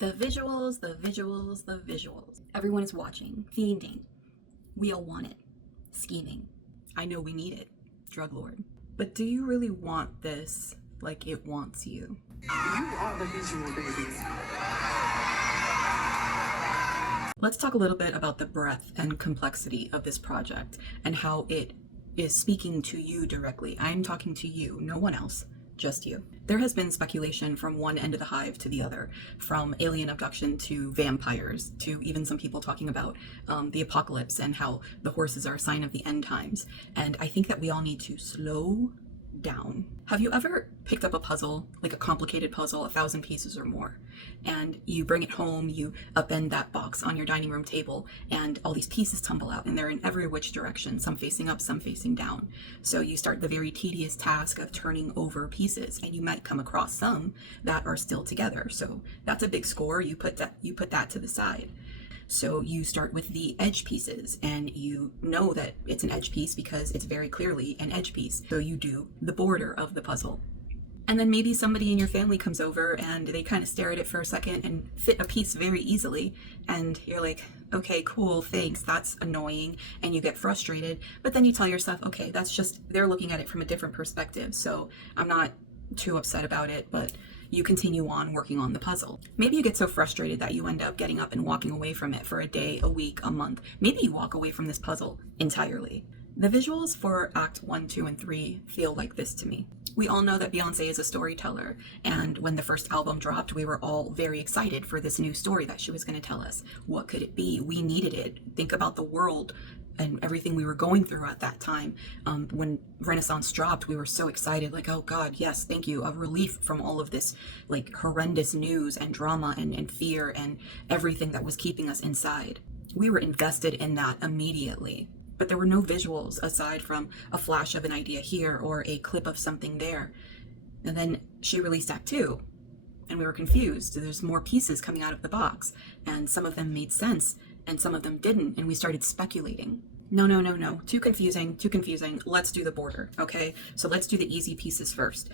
The visuals, the visuals, the visuals. Everyone is watching, fiending. We all want it. Scheming. I know we need it. Drug lord. But do you really want this like it wants you? You are the visual, baby. Let's talk a little bit about the breadth and complexity of this project and how it is speaking to you directly. I'm talking to you, no one else. Just you. There has been speculation from one end of the hive to the other, from alien abduction to vampires, to even some people talking about the apocalypse and how the horses are a sign of the end times. And I think that we all need to slow down. Have you ever picked up a puzzle, like a complicated puzzle, 1,000 pieces or more, and you bring it home, you upend that box on your dining room table, and all these pieces tumble out, and they're in every which direction, some facing up, some facing down. So you start the very tedious task of turning over pieces, and you might come across some that are still together. So that's a big score. You put that to the side. So you start with the edge pieces, and you know that it's an edge piece because it's very clearly an edge piece. So you do the border of the puzzle. And then maybe somebody in your family comes over and they kind of stare at it for a second and fit a piece very easily. And you're like, okay, cool, thanks, that's annoying. And you get frustrated. But then you tell yourself, okay, that's just, they're looking at it from a different perspective. So I'm not too upset about it, but you continue on working on the puzzle. Maybe you get so frustrated that you end up getting up and walking away from it for a day, a week, a month. Maybe you walk away from this puzzle entirely. The visuals for Act 1, 2, and 3 feel like this to me. We all know that Beyonce is a storyteller, and when the first album dropped, we were all very excited for this new story that she was going to tell us. What could it be? We needed it. Think about the world and everything we were going through at that time. When Renaissance dropped, we were so excited, like, oh God, yes, thank you, a relief from all of this like horrendous news and drama and fear and everything that was keeping us inside. We were invested in that immediately, but there were no visuals aside from a flash of an idea here or a clip of something there. And then she released Act 2, and we were confused. There's more pieces coming out of the box, and some of them made sense and some of them didn't, and we started speculating. No, too confusing. Let's do the border, okay? So let's do the easy pieces first.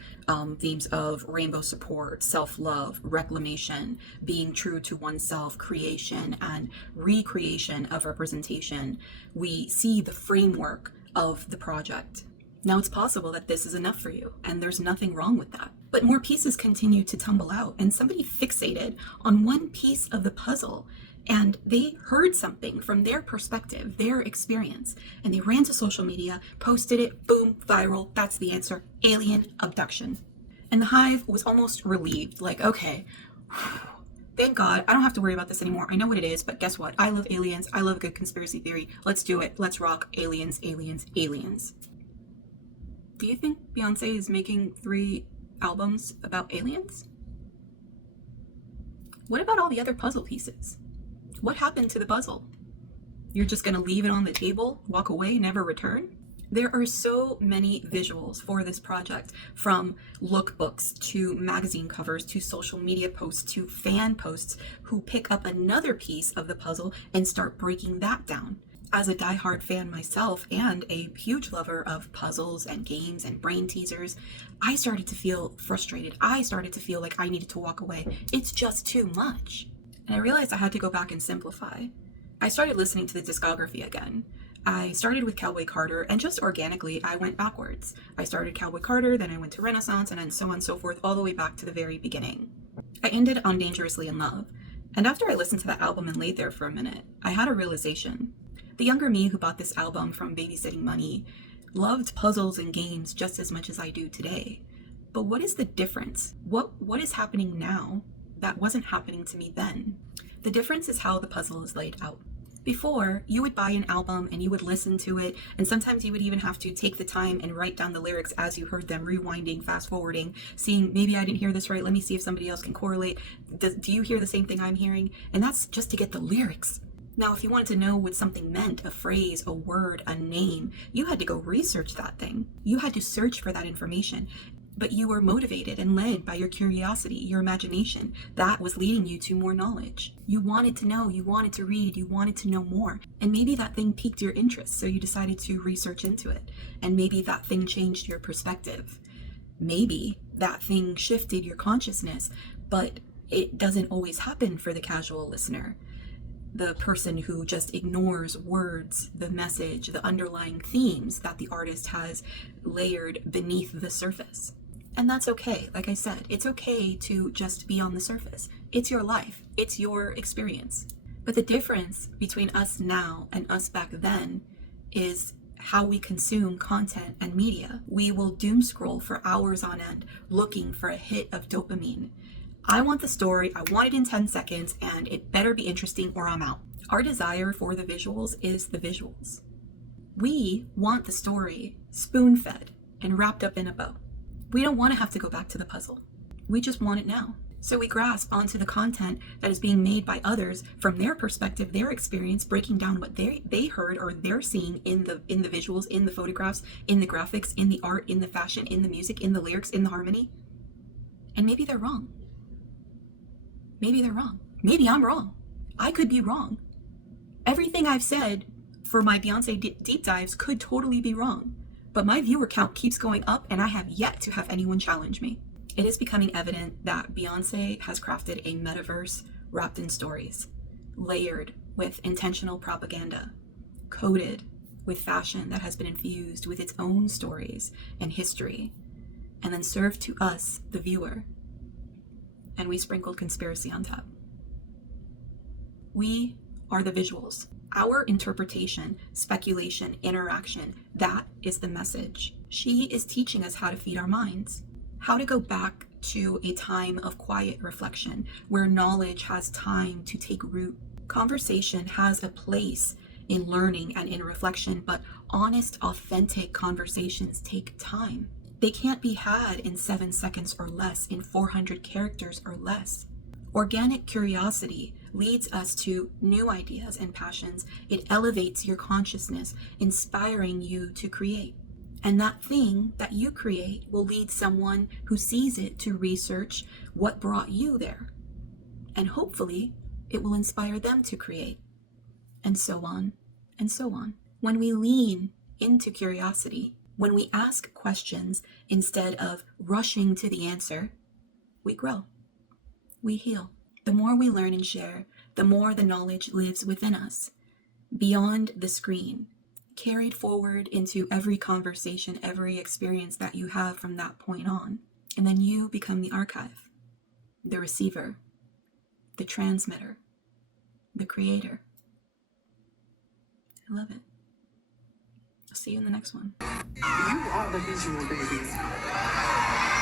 Themes of rainbow support, self-love, reclamation, being true to oneself, creation, and recreation of representation. We see the framework of the project. Now it's possible that this is enough for you, and there's nothing wrong with that. But more pieces continue to tumble out, and somebody fixated on one piece of the puzzle, and they heard something from their perspective, their experience, and they ran to social media, posted it, boom, viral, that's the answer, alien abduction. And the hive was almost relieved, like, okay, thank God, I don't have to worry about this anymore. I know what it is, but guess what? I love aliens, I love a good conspiracy theory. Let's do it, let's rock aliens, aliens, aliens. Do you think Beyonce is making 3 albums about aliens? What about all the other puzzle pieces? What happened to the puzzle? You're just gonna leave it on the table, walk away, never return? There are so many visuals for this project, from lookbooks to magazine covers to social media posts to fan posts who pick up another piece of the puzzle and start breaking that down. As a diehard fan myself and a huge lover of puzzles and games and brain teasers, I started to feel frustrated. I started to feel like I needed to walk away. It's just too much. And I realized I had to go back and simplify. I started listening to the discography again. I started with Cowboy Carter, and just organically, I went backwards. I started Cowboy Carter, then I went to Renaissance, and then so on and so forth, all the way back to the very beginning. I ended on Dangerously in Love. And after I listened to that album and laid there for a minute, I had a realization. The younger me who bought this album from babysitting money loved puzzles and games just as much as I do today. But what is the difference? What is happening now that wasn't happening to me then? The difference is how the puzzle is laid out. Before, you would buy an album and you would listen to it, and sometimes you would even have to take the time and write down the lyrics as you heard them, rewinding, fast forwarding, seeing, maybe I didn't hear this right, let me see if somebody else can correlate. Do you hear the same thing I'm hearing? And that's just to get the lyrics. Now, if you wanted to know what something meant, a phrase, a word, a name, you had to go research that thing. You had to search for that information. But you were motivated and led by your curiosity, your imagination. That was leading you to more knowledge. You wanted to know, you wanted to read, you wanted to know more. And maybe that thing piqued your interest, so you decided to research into it. And maybe that thing changed your perspective. Maybe that thing shifted your consciousness, but It doesn't always happen for the casual listener, the person who just ignores words, the message, the underlying themes that the artist has layered beneath the surface. And that's okay. Like I said, it's okay to just be on the surface. It's your life. It's your experience. But the difference between us now and us back then is how we consume content and media. We will doom scroll for hours on end looking for a hit of dopamine. I want the story, I want it in 10 seconds, and it better be interesting or I'm out. Our desire for the visuals is the visuals. We want the story spoon-fed and wrapped up in a bow. We don't want to have to go back to the puzzle. We just want it now. So we grasp onto the content that is being made by others from their perspective, their experience, breaking down what they heard or they're seeing in the visuals, in the photographs, in the graphics, in the art, in the fashion, in the music, in the lyrics, in the harmony. And maybe they're wrong. Maybe they're wrong. Maybe I'm wrong. I could be wrong. Everything I've said for my Beyonce deep dives could totally be wrong. But my viewer count keeps going up and I have yet to have anyone challenge me. It is becoming evident that Beyonce has crafted a metaverse wrapped in stories, layered with intentional propaganda, coated with fashion that has been infused with its own stories and history, and then served to us, the viewer. And we sprinkled conspiracy on top. We are the visuals. Our interpretation, speculation, interaction, that is the message. She is teaching us how to feed our minds, how to go back to a time of quiet reflection where knowledge has time to take root. Conversation has a place in learning and in reflection, but honest, authentic conversations take time. They can't be had in 7 seconds or less, in 400 characters or less. Organic curiosity leads us to new ideas and passions. It elevates your consciousness, inspiring you to create. And that thing that you create will lead someone who sees it to research what brought you there. And hopefully, it will inspire them to create. And so on, and so on. When we lean into curiosity, when we ask questions instead of rushing to the answer, we grow. We heal. The more we learn and share, the more the knowledge lives within us, beyond the screen, carried forward into every conversation, every experience that you have from that point on. And then you become the archive, the receiver, the transmitter, the creator. I love it. I'll see you in the next one. You are the visual baby.